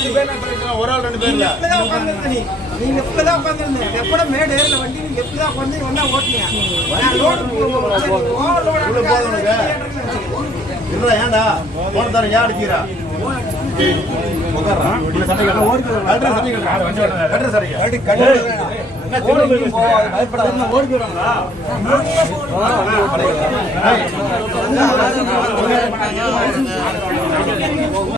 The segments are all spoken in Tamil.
ஏய், உன்னை பார்த்து பத்து பேர் நான் பேசுறேன், ஒரு ஆள் ரெண்டு பேர் இல்ல. இப்பதான் உட்கார்ந்திருக்க நீ. நீங்க இப்பதான் உட்கார்ந்திருந்த. எப்படா மேடு ஏறுன வண்டி நீங்க எப்பதான் உட்கார்ந்து ஒண்ணா ஓட்டுனியா? நான் load இல்ல, ஏன்டா? போன தடவை ஏன் அடிக்கிறா? உட்கார்றா. உள்ள சட்டை கட்டு. கட்டுற சட்டை கட்டு. கட்டுற சட்டை கட்டு. என்ன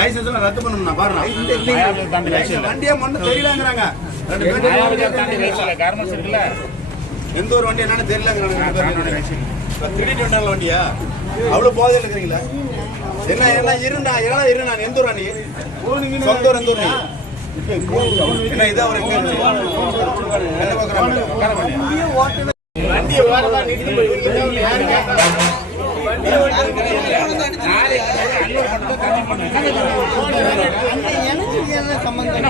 லைசென்ஸ் ரத்து பண்ணணும்னா பாருண்ணா. வண்டியே மட்டும் தெரியலங்கிறாங்க ரெண்டு பேரும் எந்த ஒரு வண்டி என்னன்னு தெரியலங்கிறாங்க திருடிட்டு வந்தாங்க வண்டியா? அவ்வளவு போதையில் இருக்கிறீங்களா? என்ன என்ன இருண்டா? ஏன்னா இரு நான்? எந்த ஊரா நீ? சொந்த ஊர் எந்த ஊர் நீ? என்ன இதா ஒரு எங்க நம்பர்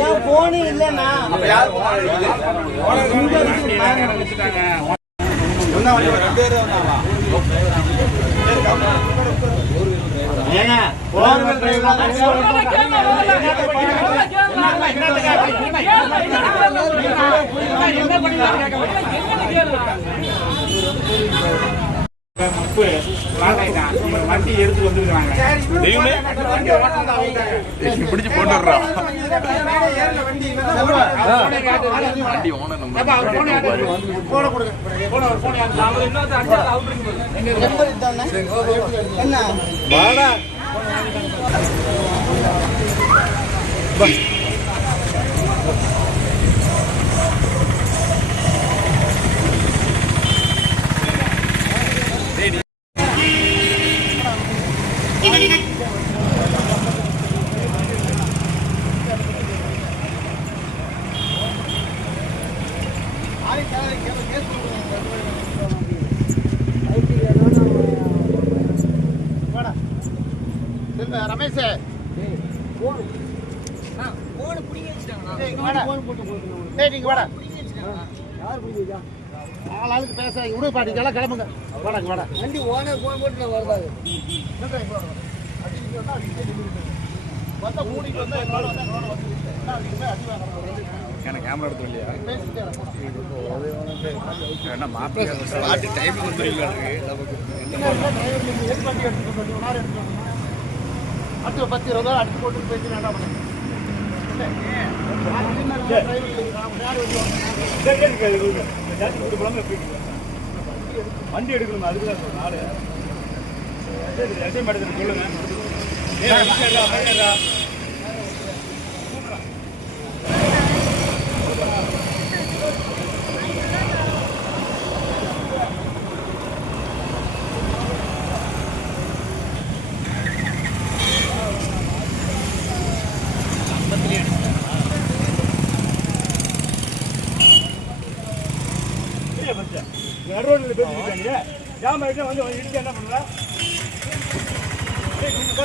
ஏன் போனே இல்லைண்ணா? என்ன வண்டி ரெண்டு பேர் வந்தாங்களா ஏங்க போர்வெல் வண்டி எடுத்து வந்துருக்காங்க பிடிச்சு போட்டுடுறா மேடு ஏறுன வண்டி இவன் தான் எண்பது தானே? என்ன வாடா. வாடா ஆளாளுக்கு பேச விடு பாட்டி எல்லாம் கிளம்புங்க. வாடா வாடா. வண்டி ஓனர் போன் போட்டு வருதாது எனக்கு கேமரா எடுத்து இல்லையா என்ன மாற்றி டைம் கொடுத்துருக்கீங்க அடுத்து பத்து இருபது ரூபா அடிச்சு போட்டு பேசி என்ன பண்ணுங்க வண்டி எடுக்கணும்? அதுக்கு தான் சொல்றேன் நாலு எஸ்ஐ மேடத்தில் சொல்லுங்க. நடுரோட்டில் பேசிருக்காங்க ஜாம் ஆகிட்டு வந்து இடிச்சு என்ன பண்ணுவேன்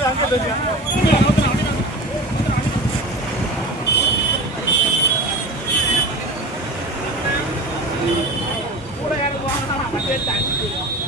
அங்கே பேசுறேன் கூட யாருக்கு வாங்கினா வண்டி எடுத்து அடிச்சுடுவோம்